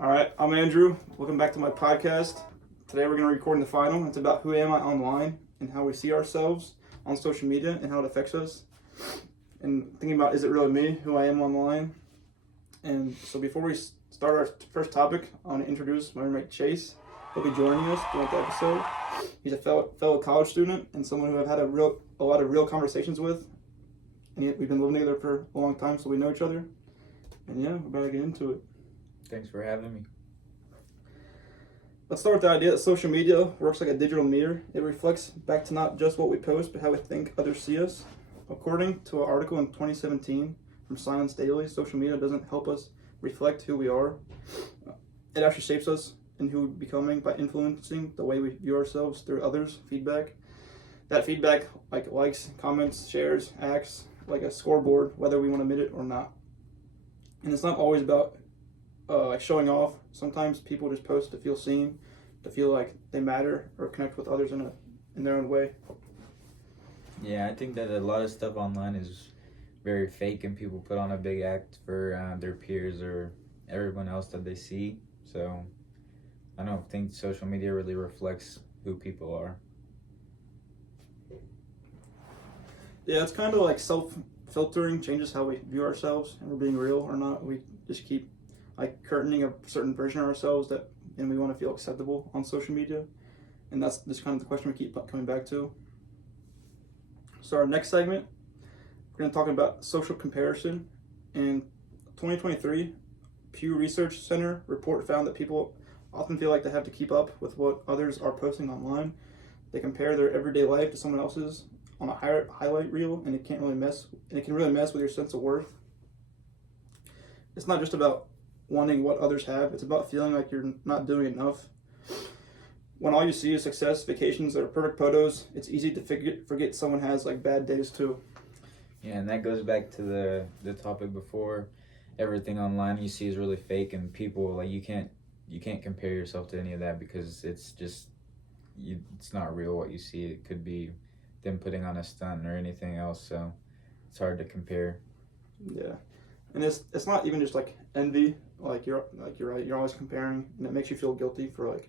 All right, I'm Andrew. Welcome back to my podcast. Today we're going to record the final. It's about who am I online and how we see ourselves on social media and how it affects us. And thinking about, is it really me, who I am online? And so before we start our first topic, I want to introduce my roommate Chase. He'll be joining us throughout the episode. He's a fellow college student and someone who I've had a lot of real conversations with. And we've been living together for a long time, so we know each other. And yeah, we're about to get into it. Thanks for having me. Let's start with the idea that social media works like a digital mirror. It reflects back to not just what we post, but how we think others see us. According to an article in 2017 from Science Daily, social media doesn't help us reflect who we are. It actually shapes us and who we're becoming by influencing the way we view ourselves through others' feedback. That feedback, like likes, comments, shares, acts like a scoreboard, whether we want to admit it or not. And it's not always about showing off. Sometimes people just post to feel seen, to feel like they matter or connect with others in their own way. Yeah, I think that a lot of stuff online is very fake and people put on a big act for their peers or everyone else that they see. So I don't think social media really reflects who people are. Yeah, it's kind of like self-filtering changes how we view ourselves and we're being real or not. We just keep like curtaining a certain version of ourselves and we want to feel acceptable on social media. And that's just kind of the question we keep coming back to. So our next segment, we're going to talk about social comparison. In 2023, Pew Research Center report found that people often feel like they have to keep up with what others are posting online. They compare their everyday life to someone else's on a highlight reel, and it can really mess with your sense of worth. It's not just about wanting what others have, it's about feeling like you're not doing enough. When all you see is success, vacations, or perfect photos, it's easy to forget someone has like bad days too. Yeah, and that goes back to the topic before. Everything online you see is really fake, and people like you can't compare yourself to any of that because it's just it's not real what you see. It could be them putting on a stunt or anything else, so it's hard to compare. Yeah, and it's not even just like envy. You're right. You're always comparing, and it makes you feel guilty for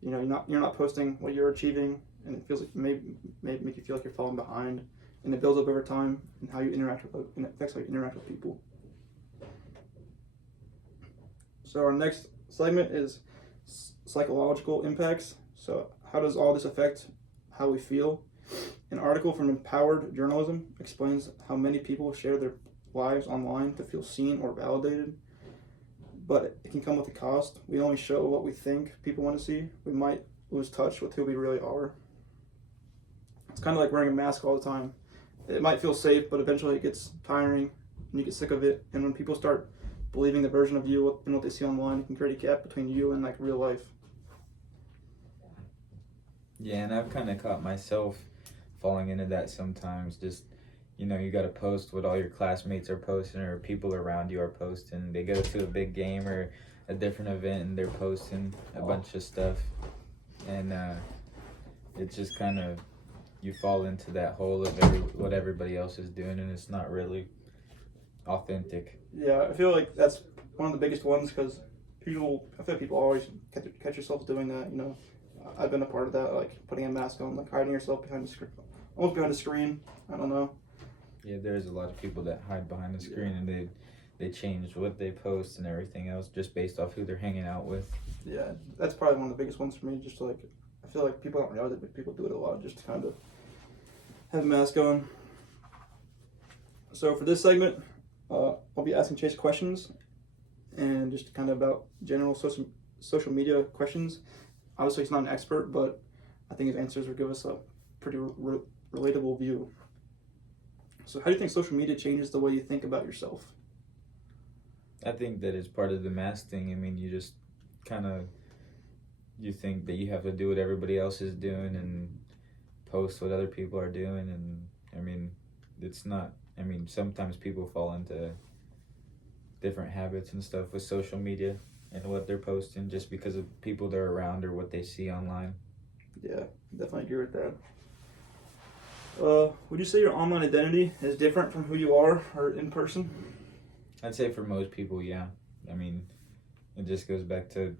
you're not posting what you're achieving, and it feels like may make you feel like you're falling behind, and it builds up over time and how you interact with and it affects how you interact with people. So our next segment is psychological impacts. So how does all this affect how we feel? An article from Empowered Journalism explains how many people share their lives online to feel seen or validated, but it can come with a cost. We only show what we think people want to see. We might lose touch with who we really are. It's kind of like wearing a mask all the time. It might feel safe, but eventually it gets tiring and you get sick of it. And when people start believing the version of you and what they see online, it can create a gap between you and like real life. Yeah, and I've kind of caught myself falling into that sometimes. Just, you got to post what all your classmates are posting or people around you are posting. They go to a big game or a different event and they're posting a bunch of stuff. And it's just kind of, you fall into that hole of what everybody else is doing, and it's not really authentic. Yeah, I feel like that's one of the biggest ones because I feel like people always catch yourselves doing that. I've been a part of that, like putting a mask on, like hiding yourself behind the screen, almost behind the screen. I don't know. Yeah, there's a lot of people that hide behind the screen and they change what they post and everything else just based off who they're hanging out with. Yeah, that's probably one of the biggest ones for me. Just like I feel like people don't realize it, but people do it a lot just to kind of have a mask on. So for this segment, I'll be asking Chase questions and just kind of about general social media questions. Obviously, he's not an expert, but I think his answers will give us a pretty relatable view. So how do you think social media changes the way you think about yourself? I think that it's part of the mask thing. I mean, you just you think that you have to do what everybody else is doing and post what other people are doing. And I mean, sometimes people fall into different habits and stuff with social media and what they're posting just because of people they're around or what they see online. Yeah, definitely agree with that. Would you say your online identity is different from who you are or in person? I'd say for most people, yeah. I mean, it just goes back to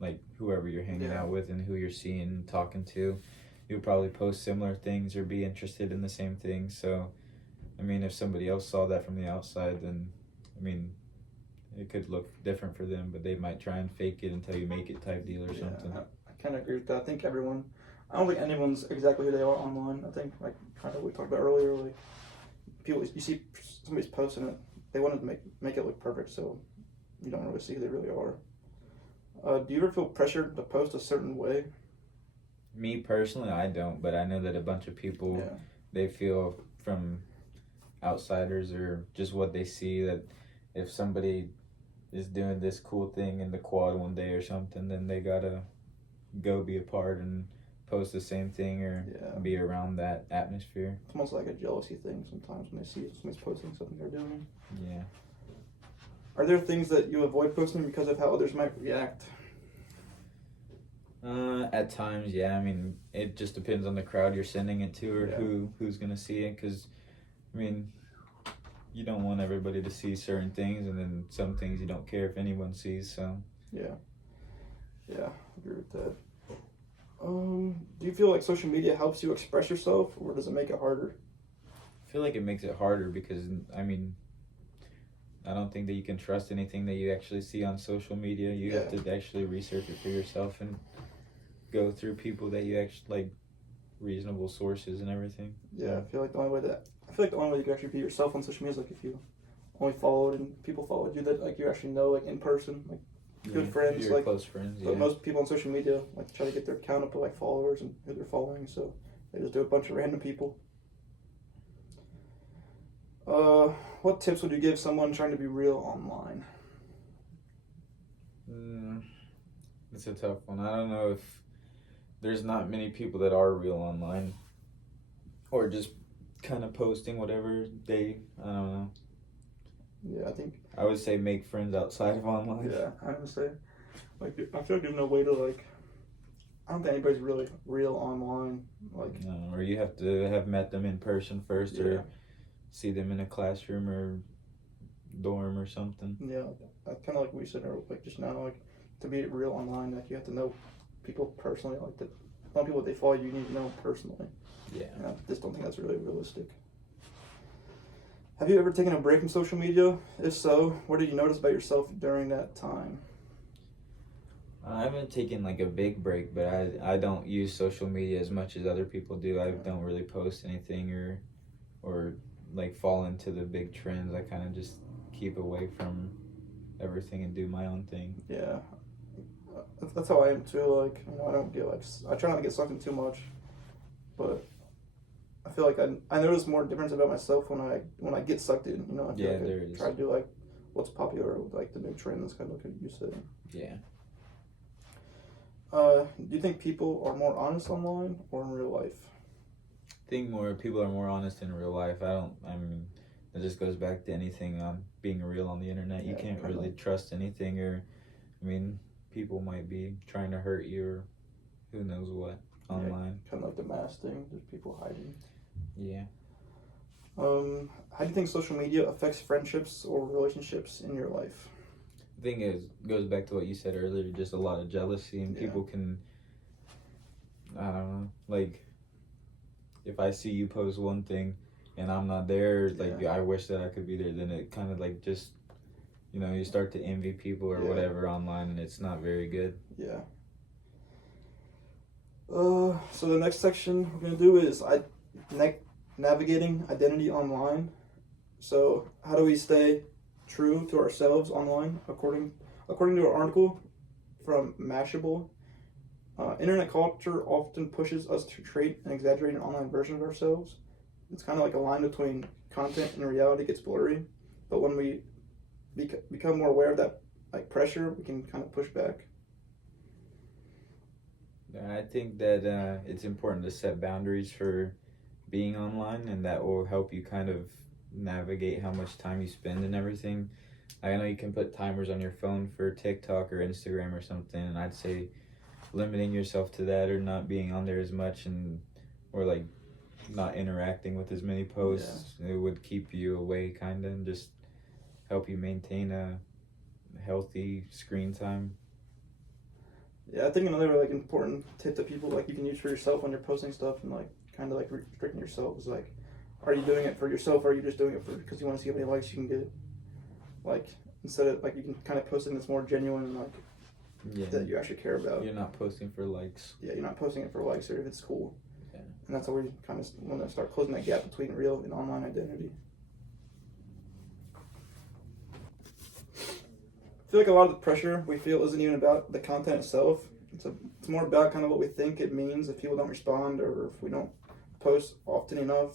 like whoever you're hanging Yeah. out with and who you're seeing and talking to. You'll probably post similar things or be interested in the same thing. So, I mean, if somebody else saw that from the outside, then, I mean, it could look different for them, but they might try and fake it until you make it type deal or something. I kind of agree with that. I think I don't think anyone's exactly who they are online. I think, like, kind of we talked about earlier, like, people, you see somebody's posting it, they want to make it look perfect, so you don't really see who they really are. Do you ever feel pressured to post a certain way? Me personally, I don't, but I know that a bunch of people, they feel from outsiders or just what they see that if somebody is doing this cool thing in the quad one day or something, then they gotta go be a part and post the same thing or be around that atmosphere. It's almost like a jealousy thing sometimes when they see somebody's posting something they're doing. Yeah. Are there things that you avoid posting because of how others might react? At times, yeah. I mean, it just depends on the crowd you're sending it to or who's gonna see it. Because, I mean, you don't want everybody to see certain things, and then some things you don't care if anyone sees. So. Yeah, I agree with that. Do you feel like social media helps you express yourself, or does it make it harder? I feel like it makes it harder because, I mean, I don't think that you can trust anything that you actually see on social media. You have to actually research it for yourself and go through people that you actually like, reasonable sources and everything. Yeah, I feel like the only way you can actually be yourself on social media is like if you only followed and people followed you that like you actually know like in person, like good friends, your like close friends. But most people on social media like try to get their count up to like followers and who they're following, so they just do a bunch of random people. What tips would you give someone trying to be real online? It's a tough one. I don't know if there's not many people that are real online or just kind of posting whatever I don't know. Yeah, I would say make friends outside of online. Yeah, I would say, like, I feel like there's no way to like. I don't think anybody's really real online. Like, no, or you have to have met them in person first, or see them in a classroom or dorm or something. Yeah, that's kind of like we said earlier, like just now, like to be real online, like you have to know people personally. Like a lot of people that they follow, you need to know personally. Yeah. And I just don't think that's really realistic. Have you ever taken a break from social media? If so, what did you notice about yourself during that time? I haven't taken like a big break, but I don't use social media as much as other people do. I don't really post anything or like fall into the big trends. I kind of just keep away from everything and do my own thing. Yeah, that's how I am too. Like, you know, I don't get like I try not to get sucked in too much, but I feel like I notice more difference about myself when I get sucked in. You know, I feel like there I is. try to do like what's popular, like the new trends, kind of like you said. Yeah. Do you think people are more honest online or in real life? I think more people are more honest in real life. I mean, it just goes back to anything on being real on the internet. You can't really trust anything, or, I mean, people might be trying to hurt you or who knows what online. Kind of like the mask thing, just people hiding. Yeah. How do you think social media affects friendships or relationships in your life? I think it goes back to what you said earlier, just a lot of jealousy, and people can, I don't know, like, if I see you post one thing and I'm not there, like, I wish that I could be there, then it kind of, like, just, you know, you start to envy people or whatever online, and it's not very good. Yeah. So the next section we're going to do is navigating identity online. So how do we stay true to ourselves online? According to an article from Mashable, internet culture often pushes us to create and exaggerate an online version of ourselves. It's kind of like a line between content and reality gets blurry, but when we become more aware of that like pressure, we can kind of push back. I think that it's important to set boundaries for being online, and that will help you kind of navigate how much time you spend and everything. I know you can put timers on your phone for TikTok or Instagram or something, and I'd say limiting yourself to that or not being on there as much or like not interacting with as many posts, it would keep you away kind of and just help you maintain a healthy screen time. Yeah, I think another like important tip that people like you can use for yourself when you're posting stuff and like kind of like restricting yourself is like, are you doing it for yourself or are you just doing it for because you want to see how many likes you can get? Like instead of like you can kind of post something that's more genuine and like Yeah. that you actually care about. You're not posting for likes. Yeah, you're not posting it for likes or if it's cool. Yeah. And that's how we kind of want to start closing that gap between real and online identity. I feel like a lot of the pressure we feel isn't even about the content itself. It's more about kind of what we think it means if people don't respond or if we don't post often enough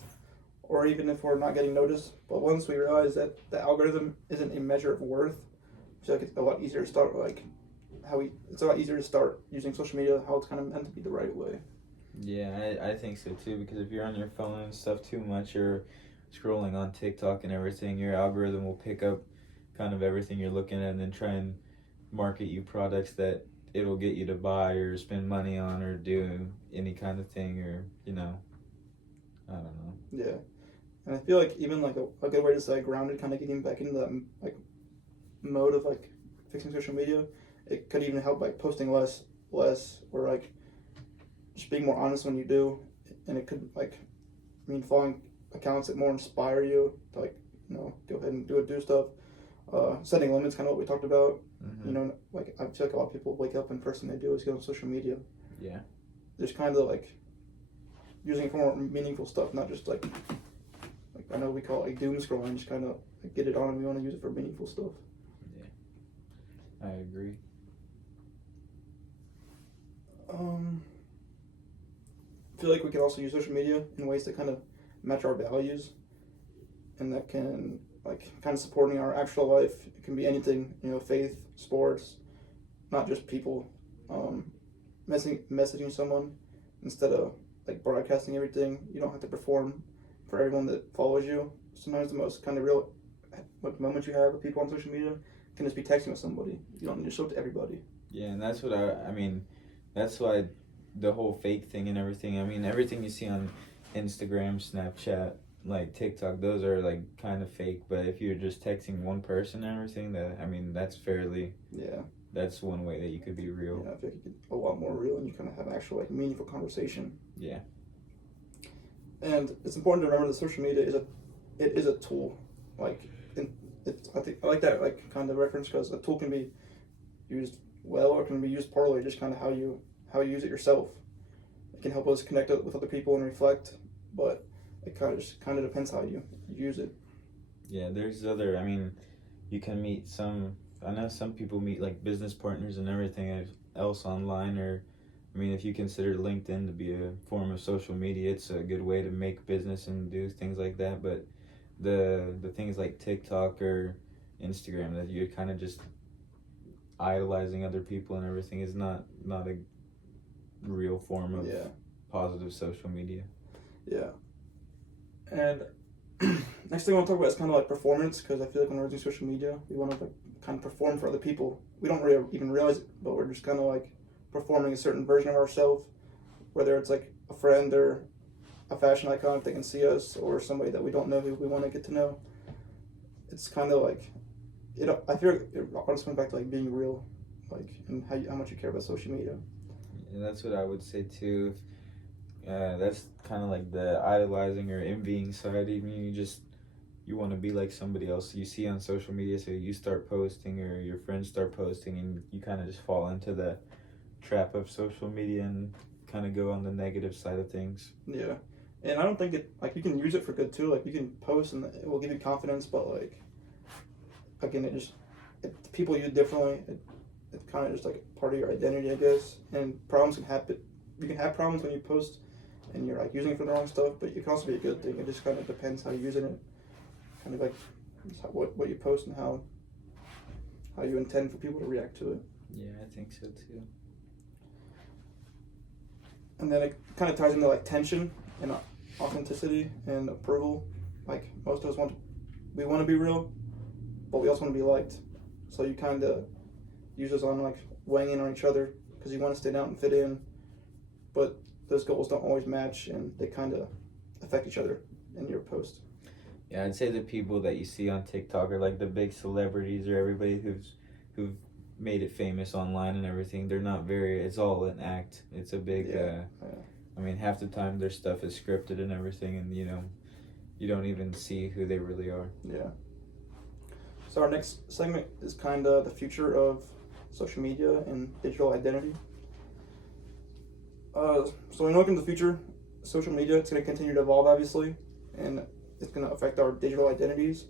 or even if we're not getting noticed. But once we realize that the algorithm isn't a measure of worth, I feel like it's a lot easier to start like it's a lot easier to start using social media how it's kind of meant to be the right way. Yeah, I think so too, because if you're on your phone and stuff too much or scrolling on TikTok and everything, your algorithm will pick up kind of everything you're looking at and then try and market you products that it'll get you to buy or spend money on or do any kind of thing or, I don't know. Yeah. And I feel like even like a good way to stay grounded, kind of getting back into that like mode of like fixing social media, it could even help like posting less or like just being more honest when you do, and it could like following accounts that more inspire you to like go ahead and do stuff. Setting limits, kind of what we talked about. Mm-hmm. Like I feel like a lot of people wake up and first thing they do is go on social media. Yeah. Just kind of like using it for more meaningful stuff, not just like I know we call it like doom scrolling. Just kind of like, get it on, and we want to use it for meaningful stuff. Yeah, I agree. I feel like we can also use social media in ways that kind of match our values, and that can like kind of supporting our actual life. It can be anything, faith, sports, not just people. Messaging someone instead of like broadcasting everything. You don't have to perform for everyone that follows you. Sometimes the most kind of real like moments you have with people on social media can just be texting with somebody. You don't need to show it to everybody. Yeah, and that's what I mean, that's why the whole fake thing and everything, everything you see on Instagram, Snapchat, like TikTok, those are like kind of fake, but if you're just texting one person and everything, that's fairly, that's one way that you could be real. Yeah, I feel like you get a lot more real and you kind of have actual like meaningful conversation. Yeah. And it's important to remember that social media is a tool. Like, I like that like kind of reference because a tool can be used well or can be used poorly, just kind of how you use it yourself. It can help us connect with other people and reflect, but it kind of depends how you use it. Yeah, there's you can meet I know some people meet like business partners and everything else online, or if you consider LinkedIn to be a form of social media, it's a good way to make business and do things like that, but the things like TikTok or Instagram that you're kind of just idolizing other people and everything is not a real form of positive social media. Yeah. And next thing I want to talk about is kind of like performance, because I feel like when we're using social media, we want to like kind of perform for other people. We don't really even realize it, but we're just kind of like performing a certain version of ourselves, whether it's like a friend or a fashion icon if they can see us, or somebody that we don't know who we want to get to know. It's kind of like I feel like it always comes back to like being real, like and how much you care about social media. And that's what I would say too. That's kind of like the idolizing or envying side. You want to be like somebody else you see on social media, so you start posting or your friends start posting, and you kind of just fall into the trap of social media and kind of go on the negative side of things. Yeah, and I don't think you can use it for good too. Like you can post and it will give you confidence, but like again, people use it differently. It's kind of just like part of your identity, I guess. And problems can happen. You can have problems when you post and you're like using it for the wrong stuff, but it can also be a good thing. It just kind of depends how you're using it. Kind of like what you post and how you intend for people to react to it. Yeah, I think so too. And then it kind of ties into like tension and authenticity and approval. Like most of us want to be real, but we also want to be liked. So you kind of use this on like weighing in on each other because you want to stand out and fit in, but those goals don't always match and they kind of affect each other in your post. Yeah, I'd say the people that you see on TikTok are like the big celebrities or everybody who's who've made it famous online and everything, they're not very. It's all an act. It's a big. Yeah. I mean, half the time their stuff is scripted and everything, and you don't even see who they really are. Yeah. So our next segment is kind of the future of social media and digital identity. So we look in the future, social media, it's going to continue to evolve, obviously, and it's going to affect our digital identities.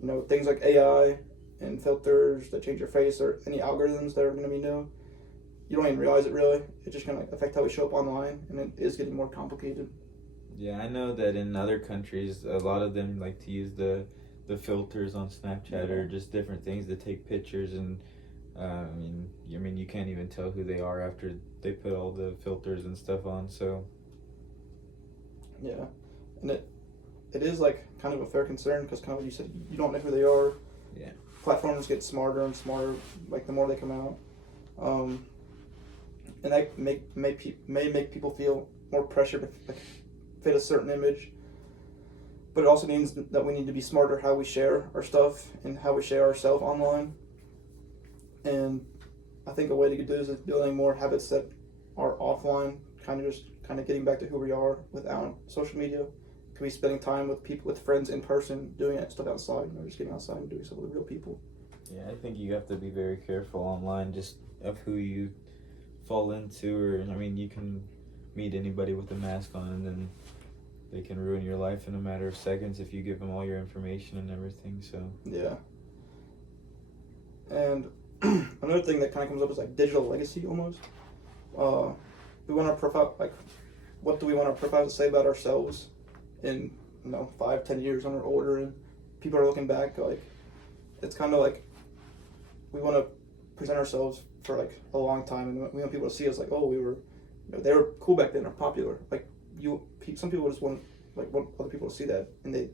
You know, things like AI and filters that change your face, or any algorithms that are going to be new. You don't even realize it, really. It's just going to affect how we show up online, and it is getting more complicated. Yeah, I know that in other countries, a lot of them like to use the filters on Snapchat or just different things to take pictures, and I mean, you can't even tell who they are after they put all the filters and stuff on. So yeah, and it is like kind of a fair concern, because kind of what you said, you don't know who they are. Yeah. Platforms get smarter and smarter, like the more they come out, and that may make people feel more pressure to like fit a certain image. But it also means that we need to be smarter how we share our stuff and how we share ourselves online. And I think a way to do this is building more habits that are offline, kind of getting back to who we are without social media. Could be spending time with friends in person, doing stuff outside, just getting outside and doing stuff with real people. yeah, I think you have to be very careful online, just of who you fall into, or I mean, you can meet anybody with a mask on, and then they can ruin your life in a matter of seconds if you give them all your information and everything. So yeah. And another thing that kind of comes up is like digital legacy almost. We want our profile, like, what do we want our profile to say about ourselves in 5-10 years when we're older and people are looking back? Like, it's kind of like we want to present ourselves for like a long time, and we want people to see us like, oh, we were, they were cool back then or popular. Like some people just want other people to see that, and they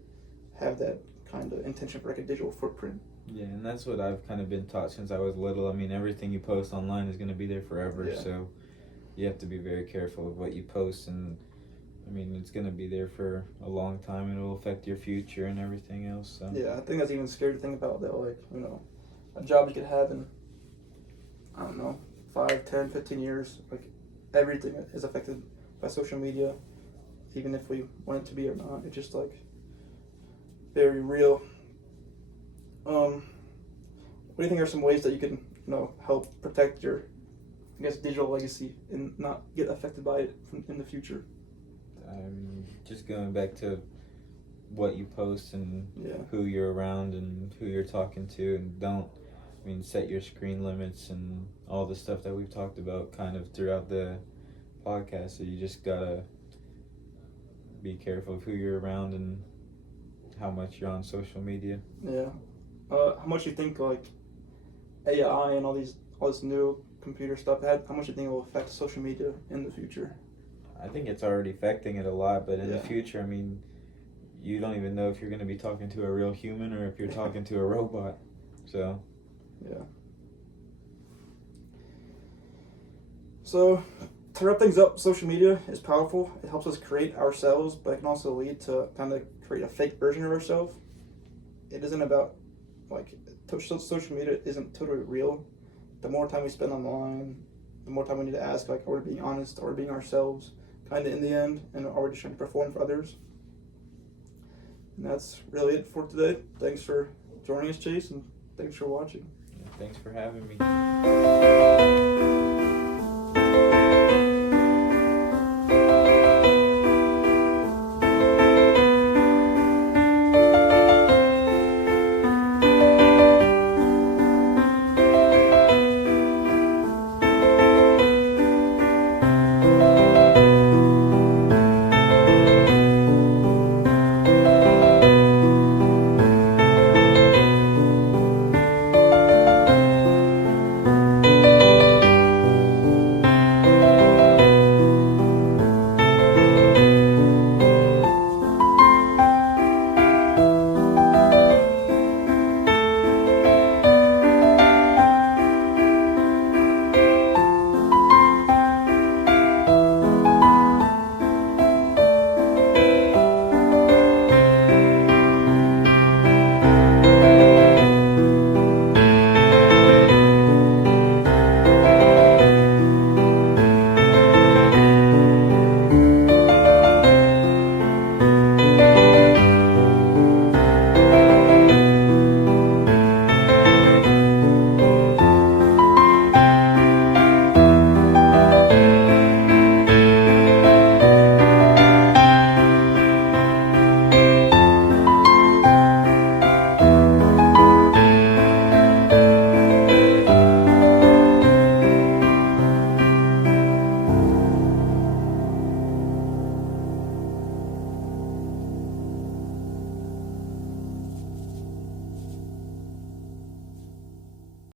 have that kind of intention for like a digital footprint. yeah, and that's what I've kind of been taught since I was little. I mean, everything you post online is going to be there forever. Yeah. So you have to be very careful of what you post, and I mean, it's going to be there for a long time, and it will affect your future and everything else. So Yeah, I think that's even scary to think about, that, like, a job you could have in, I don't know, 5, 10, 15 years, like, everything is affected by social media, even if we want it to be or not. It's just, like, very real. What do you think are some ways that you can, help protect your, I guess, digital legacy and not get affected by it in the future? just going back to what you post and Yeah. who you're around and who you're talking to, and set your screen limits and all the stuff that we've talked about kind of throughout the podcast. So you just gotta be careful of who you're around and how much you're on social media. Yeah. How much do you think, like, AI and all this new computer stuff, how much do you think it will affect social media in the future? I think it's already affecting it a lot, but in the Yeah. future, I mean, you don't even know if you're going to be talking to a real human or if you're talking to a robot. So Yeah. So, to wrap things up, social media is powerful. It helps us create ourselves, but it can also lead to kind of create a fake version of ourselves. It isn't about, like, social media isn't totally real. The more time we spend online, the more time we need to ask, like, are we being honest, are we being ourselves, kind of in the end, and are we just trying to perform for others? And that's really it for today. Thanks for joining us, Chase, and thanks for watching. thanks for having me.